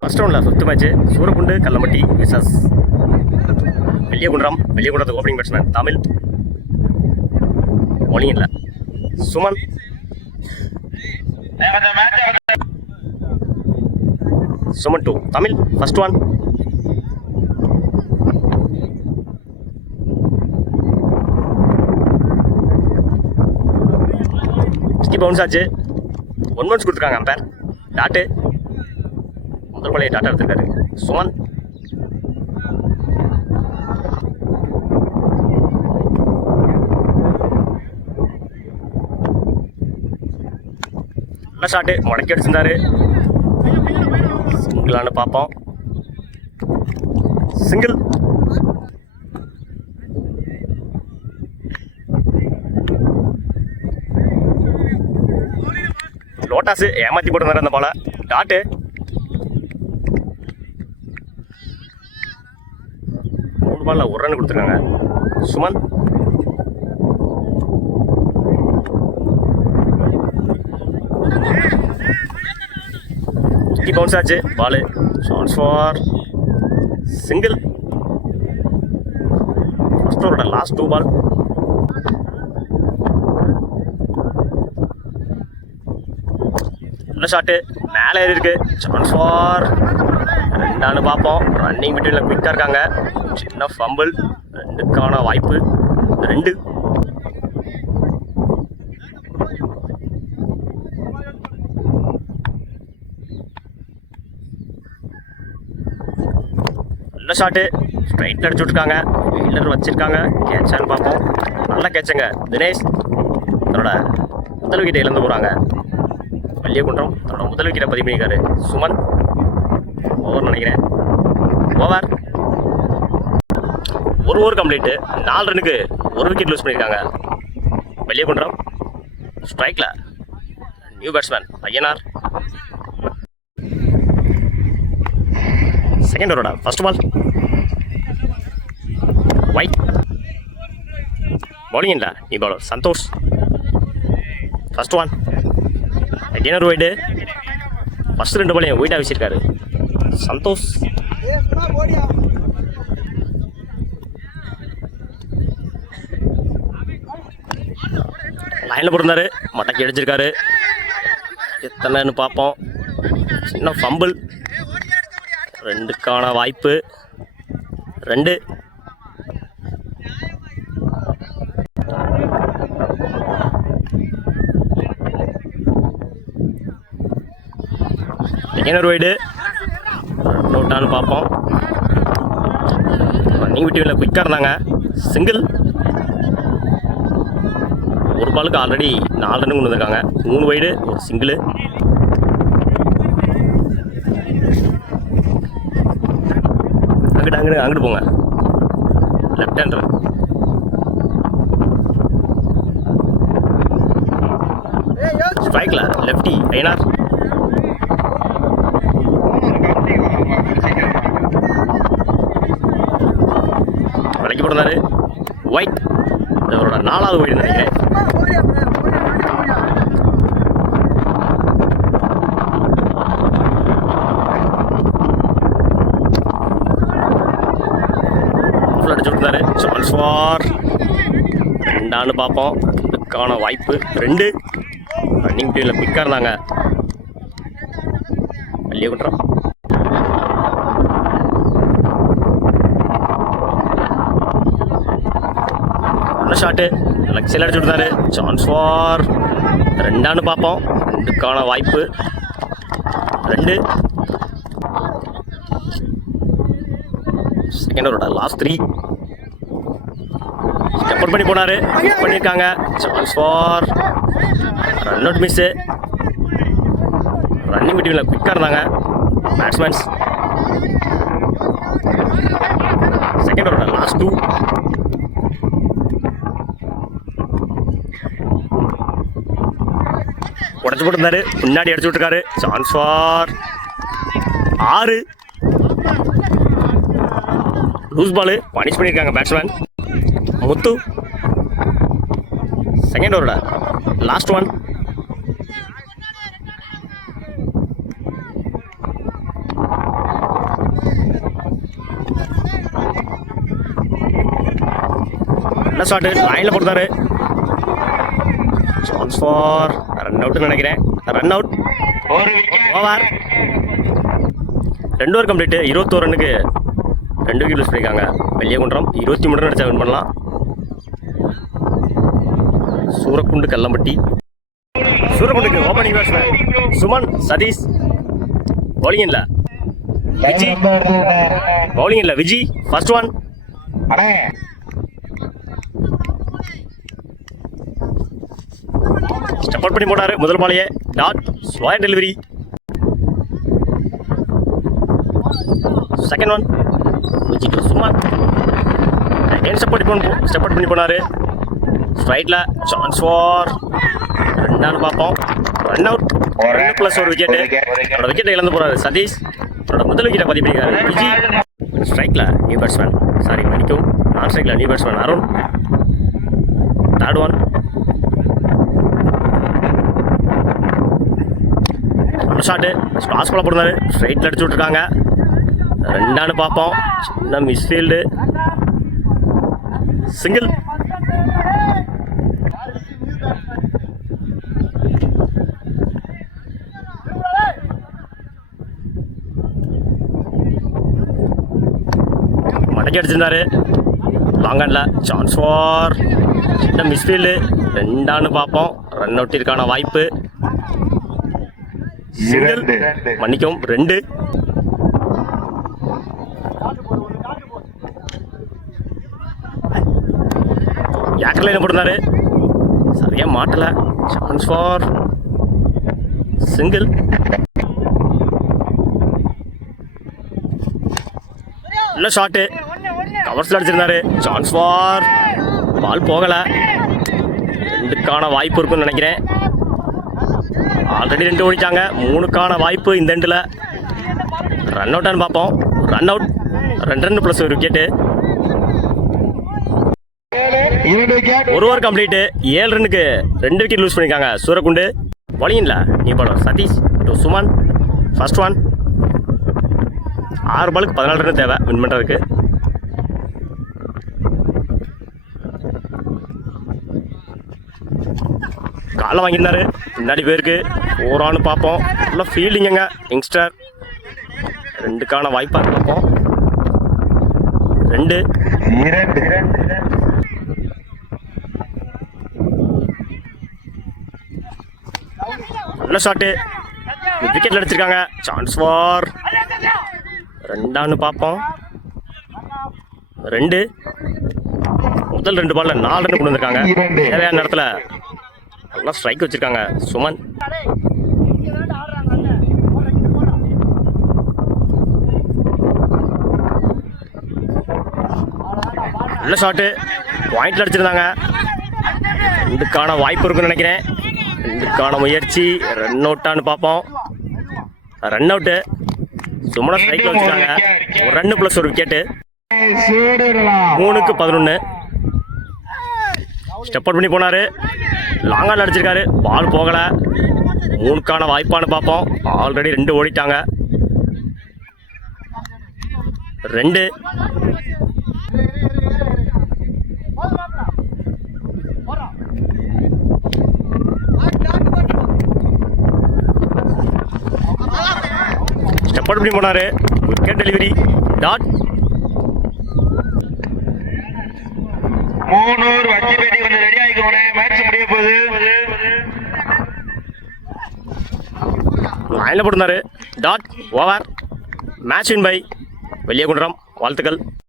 First ரவுண்டில் fifth match Surakundu Kallampatti versus வெள்ளியகுன்றத்துக்கு opening batsman Tamil, bowling இல்லை Suman, Suman 2 Tamil first one. Bounce ஆச்சு, 1 பவுன்ஸ் கொடுத்துருக்காங்க அம்பேர். டாட்டு முதல் பாலே டாட்டா எடுத்திருக்காரு சுமன். நல்ல ஷாட்டு முடக்கி அடிச்சிருந்தாரு. சிங்கிளானு பார்ப்போம். சிங்கிள். லோட்டாஸ் ஏமாத்தி போட்டுருந்தாரு அந்த பாலை. டாட்டு 3 பால்ல 1 ரன் கொடுத்துருக்காங்க சுமன். பவுன்ஸ் ஆச்சு ball. Chance for single. First ஓவரோட லாஸ்ட் 2 பால். நல்ல ஷாட்டு மேலே ஏறி இருக்கு. சான்ஸ் ஃபார் 2 பார்ப்போம். ரன்னிங் பிட்வீனில் குயிக்காக இருக்காங்க. சின்ன ஃபம்பிள். 2க்கான வாய்ப்பு 2. நல்ல ஷாட்டு ஸ்ட்ரைட்டில் அடிச்சு விட்ருக்காங்க. ஃபீல்டர் வச்சிருக்காங்க. கேட்சான்னு பார்ப்போம். நல்லா கேட்சுங்க. தினேஷ் தன்னோட முதல் விக்கெட்டை இழந்து போகிறாங்க. வெள்ளியகுன்றம் தன்னோட முதல் விக்கெட்டை பதிவு பண்ணியிருக்காரு சுமன். ஓவர் நினைக்கிறேன். ஓவர். 1 over complete. 4 ரன்னுக்கு 1 விக்கெட் லூஸ் பண்ணியிருக்காங்க வெள்ளியகுன்றம். ஸ்ட்ரைக்கில் நியூ பேட்ஸ்மேன் ஐயனார். செகண்ட் ஓவரோட ஃபர்ஸ்ட் பால். ஒயிட். பவுலிங் இல்லை நீ bowler Santhosh. First one. Ayyanar wide. First 2 பாலையும் ஒயிட்டாக வீசியிருக்காரு சந்தோஷ். லைனில் போட்டிருந்தாரு. மடக்கி அடிச்சிருக்காரு. எத்தனைன்னு பார்ப்போம். சின்ன ஃபம்பிள். 2க்கான வாய்ப்பு 2. ஐயனார் ஒயிடு. நோட்டான்னு பார்ப்போம். ரன்னிங் விட்டியில் குயிக்காக இருந்தாங்க. சிங்கிள். 1 பாலுக்கு ஆல்ரெடி 4 ரன் கொண்டு வந்திருக்காங்க. 3 வைடு 1 சிங்கிள். அங்கிட்டு போங்க. Left hander. ஸ்ட்ரைக்கில் லெஃப்டி ஐயனார். விலைக்கு போட்டிருந்தாரு. ஒயிட். அவரோட 4வது வைடு நினைக்கிறேன். அடிச்சு விட்டாரு. சான்ஸ் ஃபார் 2 பார்ப்போம். 2க்கான வாய்ப்பு 2. ரன்னிங் டீமில் குயிக்காக இருந்தாங்க வெள்ளியகுன்றம். நல்ல ஷாட்டு லெக் சைடில் அடிச்சு விட்டாரு. சான்ஸ் ஃபார் 2 பார்ப்போம். 2க்கான வாய்ப்பு 2. செகண்ட் ஓவரோட லாஸ்ட் 3. ஸ்டெப் அவுட் பண்ணி போனாரு. மிஸ் பண்ணியிருக்காங்க. Chance for run out miss. Running டீமில் குயிக்காக இருந்தாங்க பேட்ஸ்மேன்ஸ். செகண்ட் ஓவரோட லாஸ்ட் 2. உடச்சு போட்டிருந்தாரு. முன்னாடி அடிச்சு விட்டுருக்காரு. Chance for 6. Loose ball punish பண்ணியிருக்காங்க பேட்ஸ்மேன் முத்து. செகண்ட் ஓவரோட லாஸ்ட் 1. நல்ல ஷாட் லைனில் போட்டாரு. சான்ஸ் ஃபார் ரன் அவுட்னு நினைக்கிறேன். Run out. Over. 2 over complete. 21 ரன்னுக்கு 2 விக்கெட் லூஸ் பண்ணியிருக்காங்க. வெள்ளியகுன்றம் 23 ரன் அடிச்சா வின் பண்ணலாம். சூரக்குண்டு கல்லம்பட்டி. சூரக்குண்டுக்கு opening batsman Suman Satish. Bowling இல்லை விஜி. பவுலிங் இல்லை Viji. First one. Step out பண்ணி போட்டாரு முதல் பாலையே. Dot. Slow delivery. Second one. Viji to Suman. Again step out பண்ணி போனாரு. ஸ்ட்ரைட்ல சான்ஸ் ஃபார் ரெண்டான்னு பார்ப்போம். Run out. 2 + 1 விக்கெட்டு. அவரோட விக்கெட்டை இழந்து போறாரு சதீஷ். அவரோட முதல் விக்கெட்டை பதிவு பண்ணிக்கிறாரு விஜி. ஸ்ட்ரைக்ல நியூ பேட்ஸ்மேன் மன்னிக்கும் நான் ஸ்ட்ரைக்ல new batsman Arun. Third one. நல்ல ஷாட்டு. ஸ்டாஸ் போல போடுறாரு. ஸ்ட்ரைட்ல அடிச்சு விட்டுருக்காங்க. ரெண்டான்னு பார்ப்போம். சின்ன மிஸ்ஃபீல்டு. சிங்கிள். மடக்கி அடிச்சிருந்தாரு. லாங் ஹேண்ட்ல சான்ஸ் ஃபார் சின்ன மிஸ்ஃபீல்டு. ரெண்டான்னு பார்ப்போம். ரன் அவுட்டிற்கான வாய்ப்பு. சிங்கிள். மன்னிக்கும் 2. யாக்கர் லைன் போட்டிருந்தாரு. சரியா மாட்டல. Chance for single. நல்ல ஷாட்டு. கவர்ஸ்ல அடிச்சிருந்தாரு. சான்ஸ் ஃபார் பால் போகல. 2க்கான வாய்ப்பு இருக்குன்னு நினைக்கிறேன். ஆல்ரெடி 2 ஓடிட்டாங்க. 3க்கான வாய்ப்பு இந்த எண்டில். ரன் அவுட்டான்னு பார்ப்போம். Run out. 2 run + 1 wicket. 1 over complete. 7 ரன்னுக்கு 2 விக்கெட் லூஸ் பண்ணியிருக்காங்க சூரக்குண்டு. பவுலிங் இல்லை நீ bowler Satish to Suman. First one. 6 பாலுக்கு 14 ரன் தேவை வின் பண்ணுறதுக்கு. காலை வாங்கியிருந்தாரு. முன்னாடி பேருக்கு 4 ஆன்னு பார்ப்போம். நல்லா ஃபீல்டிங்க யங்ஸ்டர். 2க்கான வாய்ப்பாக பார்ப்போம். 2. நல்ல ஷாட்டு. விக்கெட்ல அடிச்சிருக்காங்க. சான்ஸ் ஃபார் ரெண்டான்னு பார்ப்போம். 2. முதல் 2 பால்ல 4 ரன் கொண்டு வந்திருக்காங்க. தேவையான நேரத்தில் நல்லா ஸ்ட்ரைக் வச்சிருக்காங்க சுமன். நல்ல ஷாட்டு. பாயிண்ட்ல அடிச்சிருந்தாங்க. 2க்கான வாய்ப்பு இருக்குன்னு நினைக்கிறேன். 2க்கான முயற்சி. ரன் அவுட்டான்னு பார்ப்போம். Run out. சுமனா ஸ்ட்ரைக்ல வச்சிருக்காங்க. 1 ரன் + 1 விக்கெட்டு. 3க்கு 11. ஸ்டெப் அவுட் பண்ணி போனாரு. லாங்கால் அடிச்சிருக்காரு. பால் போகல. 3க்கான வாய்ப்பான்னு பார்ப்போம். ஆல்ரெடி 2 ஓடிட்டாங்க. 2. ஸ்டெப் அவுட் பண்ணி போனாரு. Wicket delivery. டாட். 3 ஓவர் வச்சிபேட்டி கொஞ்சம் ரெடி ஆகிக்கோனே. மேட்ச் முடிய போகுது. லைனில் போட்டிருந்தாரு. Dot. Over. Match win by Velliyakundram. வாழ்த்துக்கள்.